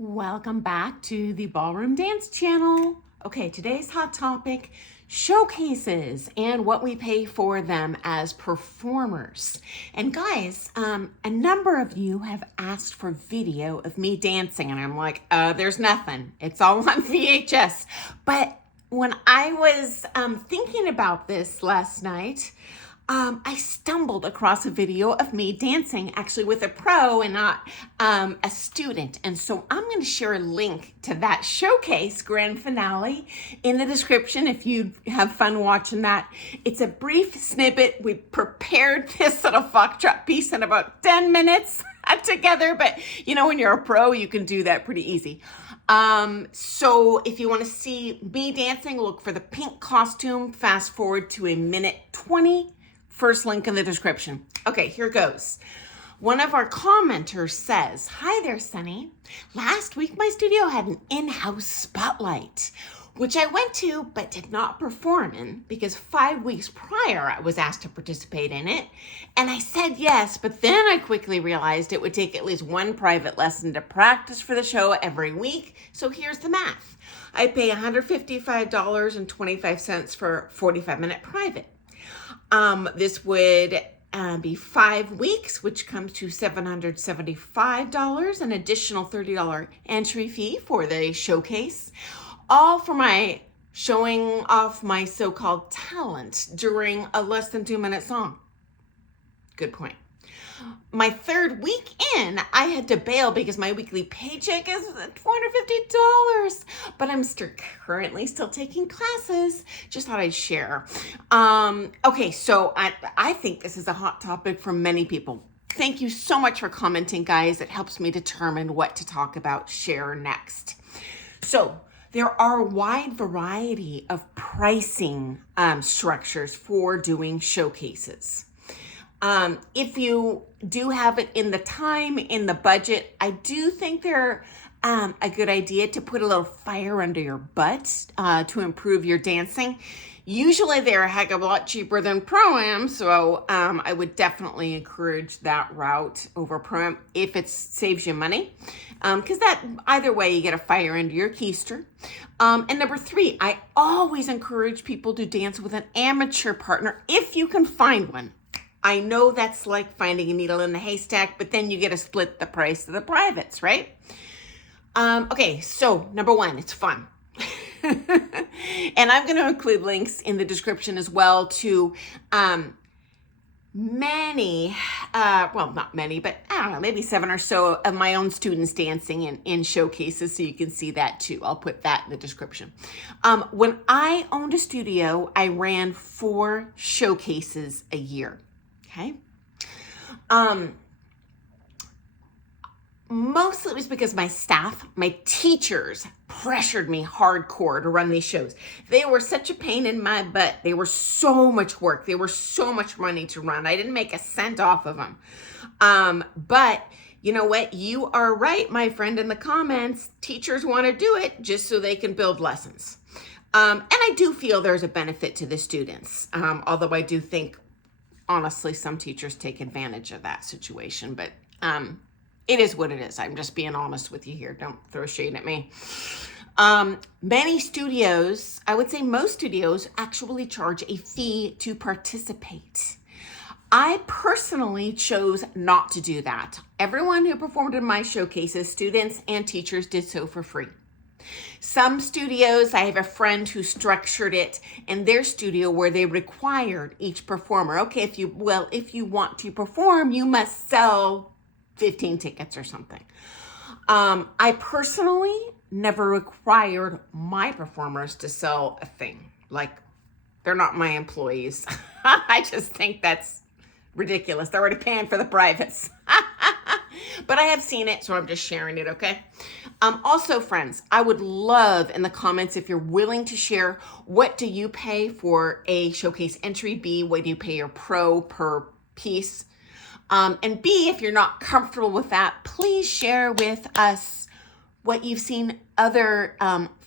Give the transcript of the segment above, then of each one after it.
Welcome back to the Ballroom Dance channel. Okay, today's hot topic, showcases and what we pay for them as performers. And guys, a number of you have asked for video of me dancing and I'm like, there's nothing. It's all on VHS. But when I was thinking about this last night, I stumbled across a video of me dancing actually with a pro and not a student. And so I'm going to share a link to that showcase grand finale in the description if you have fun watching that. It's a brief snippet. We prepared this little foxtrot piece in about 10 minutes together. But you know, when you're a pro, you can do that pretty easy. So if you want to see me dancing, look for the pink costume. Fast forward to 1:20. First link in the description. Okay, here goes. One of our commenters says, "Hi there, Sunny. Last week my studio had an in-house spotlight, which I went to but did not perform in because 5 weeks prior I was asked to participate in it. And I said yes, but then I quickly realized it would take at least one private lesson to practice for the show every week. So here's the math. I pay $155.25 for 45-minute private. This would be 5 weeks, which comes to $775, an additional $30 entry fee for the showcase, all for my showing off my so-called talent during a less than 2-minute song." Good point. My third week in, I had to bail because my weekly paycheck is $450, but I'm currently still taking classes. Just thought I'd share. Okay, so I think this is a hot topic for many people. Thank you so much for commenting, guys. It helps me determine what to talk about, share next. So there are a wide variety of pricing structures for doing showcases. If you do have it in the time, in the budget, I do think they're a good idea to put a little fire under your butt to improve your dancing. Usually they're a heck of a lot cheaper than Pro-Am, so I would definitely encourage that route over Pro-Am if it saves you money. Because that either way you get a fire under your keister. And number 3, I always encourage people to dance with an amateur partner if you can find one. I know that's like finding a needle in a haystack, but then you get to split the price of the privates, right? Okay, so number 1, it's fun. And I'm going to include links in the description as well to many, well, not many, but I don't know, maybe 7 or so of my own students dancing in showcases, so you can see that too. I'll put that in the description. When I owned a studio, I ran 4 showcases a year. Okay. Mostly it was because my staff, my teachers pressured me hardcore to run these shows. They were such a pain in my butt. They were so much work. They were so much money to run. I didn't make a cent off of them. But you know what? You are right, my friend, in the comments. Teachers want to do it just so they can build lessons. And I do feel there's a benefit to the students. Although I do think, honestly, some teachers take advantage of that situation, but it is what it is. I'm just being honest with you here. Don't throw shade at me. Many studios, I would say most studios, actually charge a fee to participate. I personally chose not to do that. Everyone who performed in my showcases, students and teachers, did so for free. Some studios, I have a friend who structured it in their studio where they required each performer, okay, if you want to perform, you must sell 15 tickets or something. I personally never required my performers to sell a thing. Like, they're not my employees. I just think that's ridiculous. They're already paying for the privates. But I have seen it, so I'm just sharing it, okay? Also, friends, I would love in the comments if you're willing to share, what do you pay for a showcase entry? B, what do you pay your pro per piece? And B, if you're not comfortable with that, please share with us what you've seen other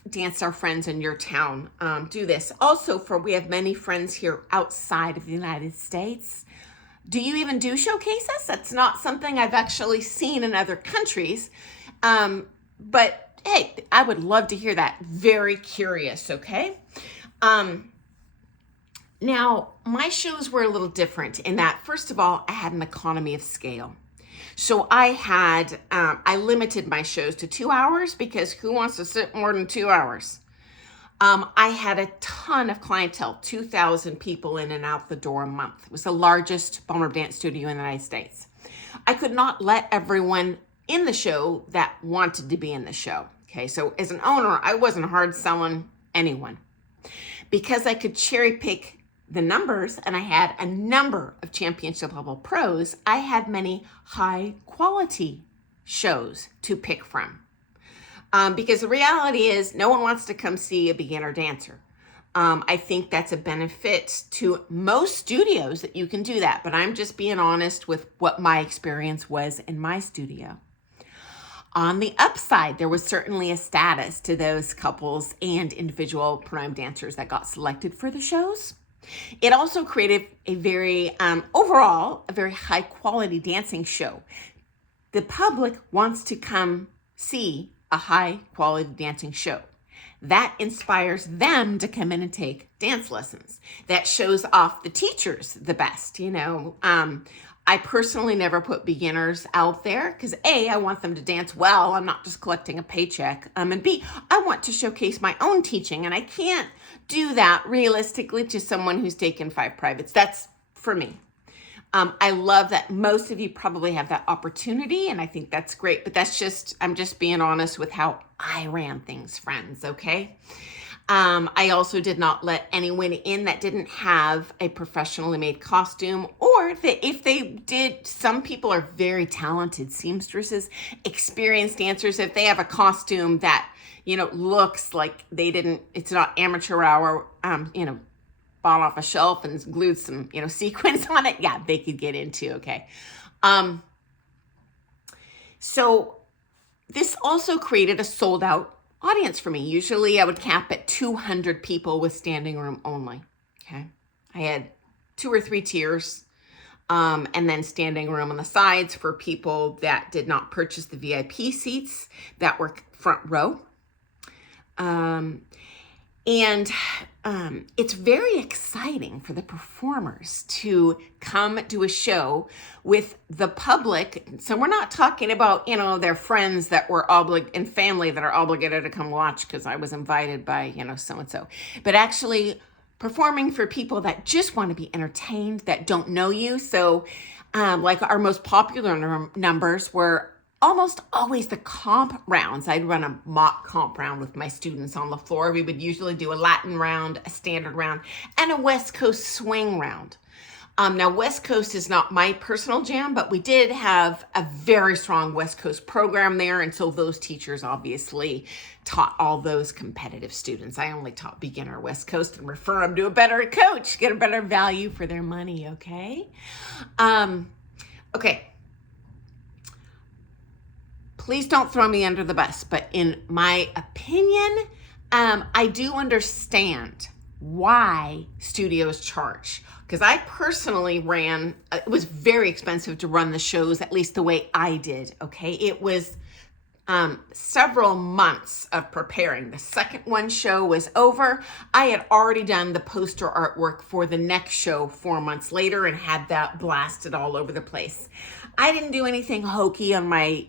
dancer friends in your town do this. Also, we have many friends here outside of the United States. Do you even do showcases? That's not something I've actually seen in other countries. but hey, I would love to hear that. Very curious, okay? Now, my shows were a little different in that, first of all, I had an economy of scale. So I limited my shows to 2 hours because who wants to sit more than 2 hours? I had a ton of clientele, 2,000 people in and out the door a month. It was the largest ballroom dance studio in the United States. I could not let everyone in the show that wanted to be in the show. Okay, so as an owner, I wasn't hard selling anyone. Because I could cherry pick the numbers and I had a number of championship level pros, I had many high quality shows to pick from. Because the reality is no one wants to come see a beginner dancer. I think that's a benefit to most studios that you can do that, but I'm just being honest with what my experience was in my studio. On the upside, there was certainly a status to those couples and individual prime dancers that got selected for the shows. It also created a very, overall, a very high quality dancing show. The public wants to come see a high quality dancing show. That inspires them to come in and take dance lessons. That shows off the teachers the best, you know. I personally never put beginners out there because A, I want them to dance well. I'm not just collecting a paycheck. And B, I want to showcase my own teaching, and I can't do that realistically to someone who's taken 5 privates. That's for me. I love that most of you probably have that opportunity, and I think that's great, but I'm just being honest with how I ran things, friends, okay? I also did not let anyone in that didn't have a professionally made costume, or that if they did, some people are very talented seamstresses, experienced dancers. If they have a costume that, you know, looks like it's not amateur hour, bought off a shelf and glued some, sequins on it. Yeah, they could get into, okay. So this also created a sold out audience for me. Usually I would cap at 200 people with standing room only. Okay. I had 2 or 3 tiers, and then standing room on the sides for people that did not purchase the VIP seats that were front row. It's very exciting for the performers to come to a show with the public. So we're not talking about, their friends that were and family that are obligated to come watch because I was invited by, so-and-so, but actually performing for people that just want to be entertained, that don't know you. So, like our most popular numbers were almost always the comp rounds. I'd run a mock comp round with my students on the floor. We would usually do a Latin round, a standard round, and a West Coast swing round. Now, West Coast is not my personal jam, but we did have a very strong West Coast program there. And so those teachers obviously taught all those competitive students. I only taught beginner West Coast and refer them to a better coach, get a better value for their money, okay? Okay. Please don't throw me under the bus, but in my opinion, I do understand why studios charge. Because I personally it was very expensive to run the shows, at least the way I did, okay? It was several months of preparing. The second one show was over. I had already done the poster artwork for the next show 4 months later and had that blasted all over the place. I didn't do anything hokey on my,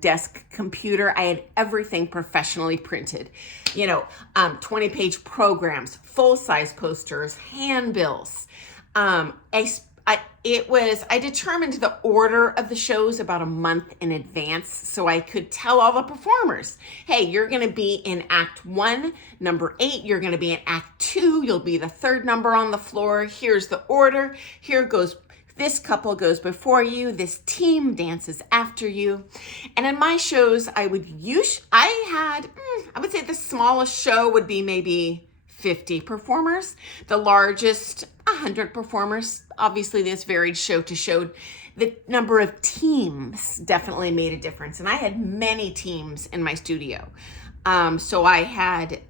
desk computer. I had everything professionally printed, 20-page programs, full-size posters, handbills. I determined the order of the shows about a month in advance so I could tell all the performers, hey, you're going to be in Act 1, number 8, you're going to be in Act 2, you'll be the 3rd number on the floor, here's the order, this couple goes before you, this team dances after you. And in my shows, I would say the smallest show would be maybe 50 performers. The largest, 100 performers. Obviously, this varied show to show. The number of teams definitely made a difference. And I had many teams in my studio. So I had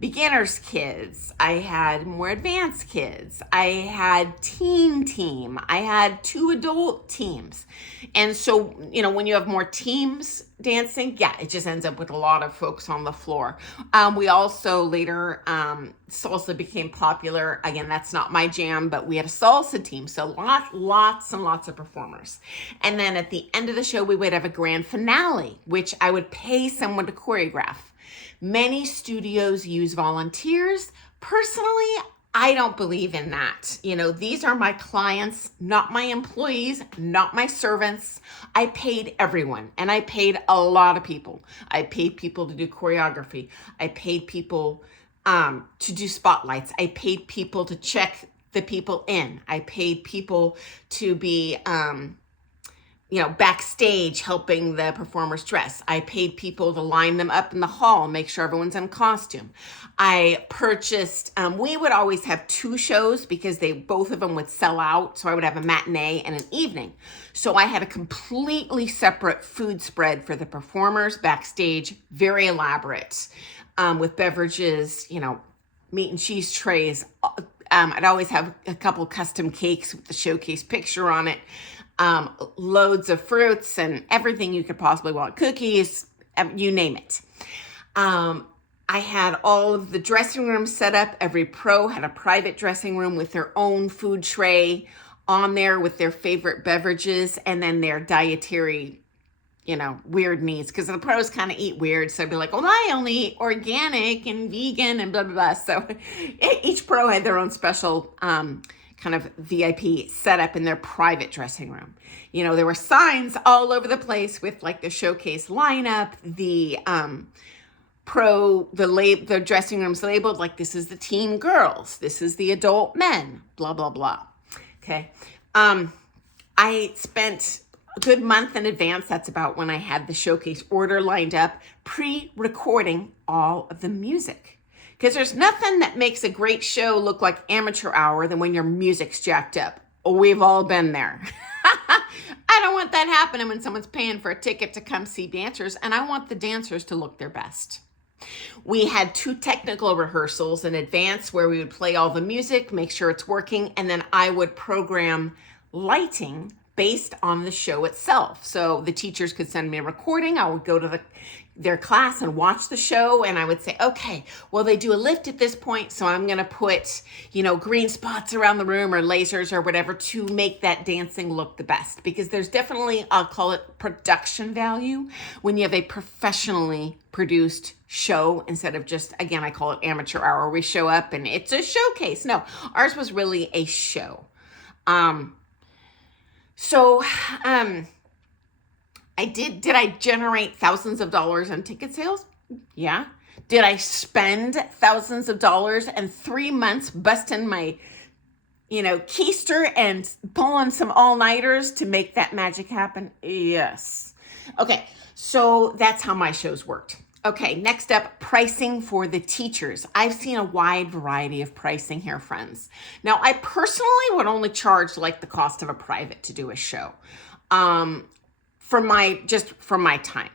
beginners kids, I had more advanced kids, I had team, I had 2 adult teams. And so, when you have more teams, dancing, yeah, it just ends up with a lot of folks on the floor. We also later, salsa became popular. Again, that's not my jam, but we had a salsa team. So lots and lots of performers. And then at the end of the show, we would have a grand finale, which I would pay someone to choreograph. Many studios use volunteers. Personally, I don't believe in that. These are my clients, not my employees, not my servants. I paid everyone, and I paid a lot of people. I paid people to do choreography. I paid people to do spotlights. I paid people to check the people in. I paid people to be backstage helping the performers dress. I paid people to line them up in the hall, make sure everyone's in costume. I purchased, we would always have 2 shows because both of them would sell out. So I would have a matinee and an evening. So I had a completely separate food spread for the performers backstage, very elaborate, with beverages, meat and cheese trays. I'd always have a couple custom cakes with the showcase picture on it. Loads of fruits and everything you could possibly want, cookies, you name it. I had all of the dressing rooms set up. Every pro had a private dressing room with their own food tray on there with their favorite beverages and then their dietary, weird needs. Because the pros kind of eat weird. So I'd be like, well, I only eat organic and vegan and blah, blah, blah. So each pro had their own special kind of VIP set up in their private dressing room. There were signs all over the place with like the showcase lineup, the the dressing rooms labeled like this is the teen girls, this is the adult men, blah, blah, blah. Okay. I spent a good month in advance. That's about when I had the showcase order lined up, pre-recording all of the music. Because there's nothing that makes a great show look like amateur hour than when your music's jacked up. We've all been there. I don't want that happening when someone's paying for a ticket to come see dancers, and I want the dancers to look their best. We had 2 technical rehearsals in advance where we would play all the music, make sure it's working, and then I would program lighting based on the show itself. So the teachers could send me a recording. I would go to their class and watch the show, and I would say, okay, well, they do a lift at this point, so I'm going to put, green spots around the room or lasers or whatever to make that dancing look the best. Because there's definitely, I'll call it production value when you have a professionally produced show instead of just, again, I call it amateur hour. We show up and it's a showcase. No, ours was really a show. Did I generate thousands of dollars in ticket sales? Yeah. Did I spend thousands of dollars and 3 months busting my, keister and pulling some all-nighters to make that magic happen? Yes. Okay. So that's how my shows worked. Okay. Next up, pricing for the teachers. I've seen a wide variety of pricing here, friends. Now, I personally would only charge like the cost of a private to do a show. For my time.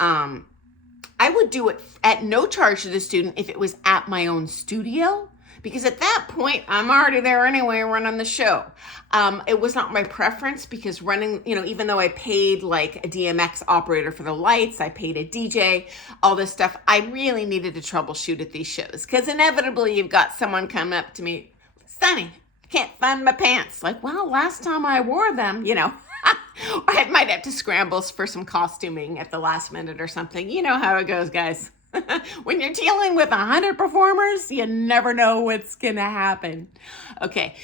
I would do it at no charge to the student if it was at my own studio, because at that point, I'm already there anyway running the show. It was not my preference because running, even though I paid like a DMX operator for the lights, I paid a DJ, all this stuff, I really needed to troubleshoot at these shows because inevitably you've got someone coming up to me, Sunny, I can't find my pants. Like, well, last time I wore them, I might have to scramble for some costuming at the last minute or something. You know how it goes, guys. When you're dealing with 100 performers, you never know what's going to happen. Okay.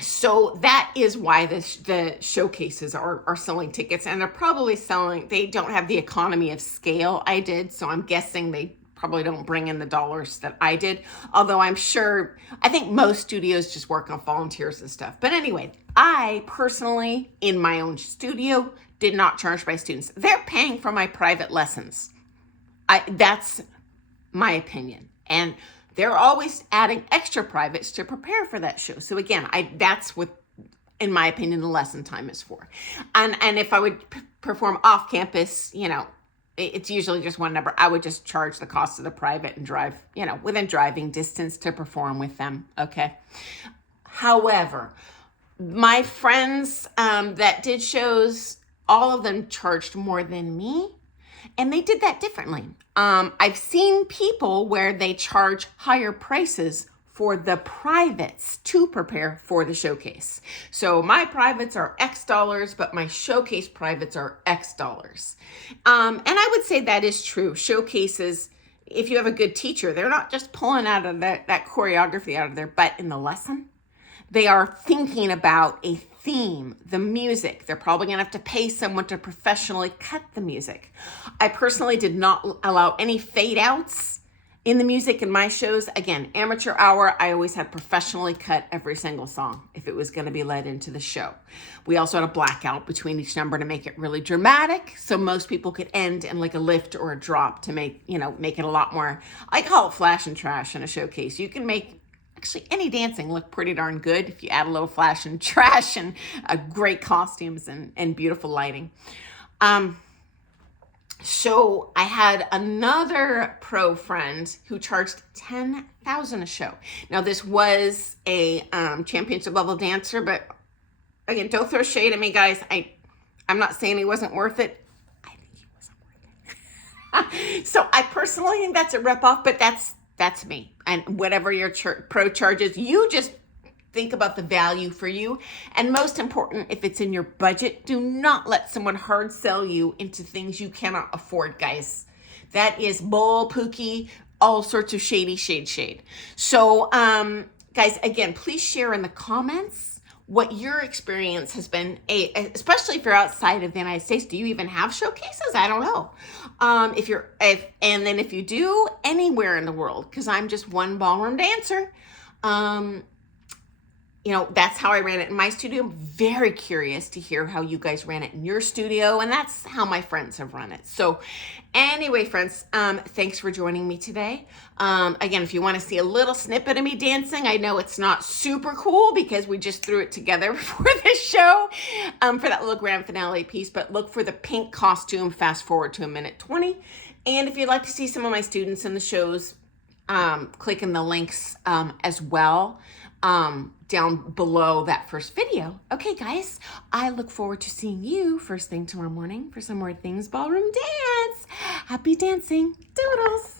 So that is why the showcases are selling tickets, and they're probably they don't have the economy of scale I did. So I'm guessing they probably don't bring in the dollars that I did. Although I think most studios just work on volunteers and stuff. But anyway, I personally, in my own studio, did not charge my students. They're paying for my private lessons. That's my opinion. And they're always adding extra privates to prepare for that show. So again, that's what, in my opinion, the lesson time is for. And if I would perform off campus, it's usually just one number. I would just charge the cost of the private and drive, within driving distance to perform with them. Okay. However, my friends that did shows all of them charged more than me, and they did that differently. I've seen people where they charge higher prices for the privates to prepare for the showcase. So my privates are X dollars, but my showcase privates are X dollars. And I would say that is true. Showcases, if you have a good teacher, they're not just pulling out of that choreography out of their butt in the lesson. They are thinking about a theme, the music. They're probably going to have to pay someone to professionally cut the music. I personally did not allow any fade outs in the music in my shows. Again, amateur hour, I always had professionally cut every single song if it was going to be led into the show. We also had a blackout between each number to make it really dramatic, so most people could end in like a lift or a drop to make it a lot more, I call it flash and trash in a showcase. You can make actually any dancing look pretty darn good if you add a little flash and trash and great costumes and beautiful lighting. So I had another pro friend who charged $10,000 a show. Now this was a championship level dancer, but again, don't throw shade at me, guys. I'm not saying he wasn't worth it. I think he wasn't worth it. So I personally think that's a ripoff, but that's me. And whatever your pro charges, you just think about the value for you. And most important, if it's in your budget, do not let someone hard sell you into things you cannot afford, guys. That is bull pookie, all sorts of shade. So, guys, again, please share in the comments what your experience has been, especially if you're outside of the United States. Do you even have showcases? I don't know. And then if you do, anywhere in the world, because I'm just one ballroom dancer. That's how I ran it in my studio. I'm very curious to hear how you guys ran it in your studio, and that's how my friends have run it. So anyway, friends, thanks for joining me today. Again, if you want to see a little snippet of me dancing, I know it's not super cool because we just threw it together for this show for that little grand finale piece, but look for the pink costume, fast forward to 1:20. And if you'd like to see some of my students in the shows, click in the links as well. Down below that first video. Okay, guys, I look forward to seeing you first thing tomorrow morning for some more Things Ballroom Dance. Happy dancing. Doodles.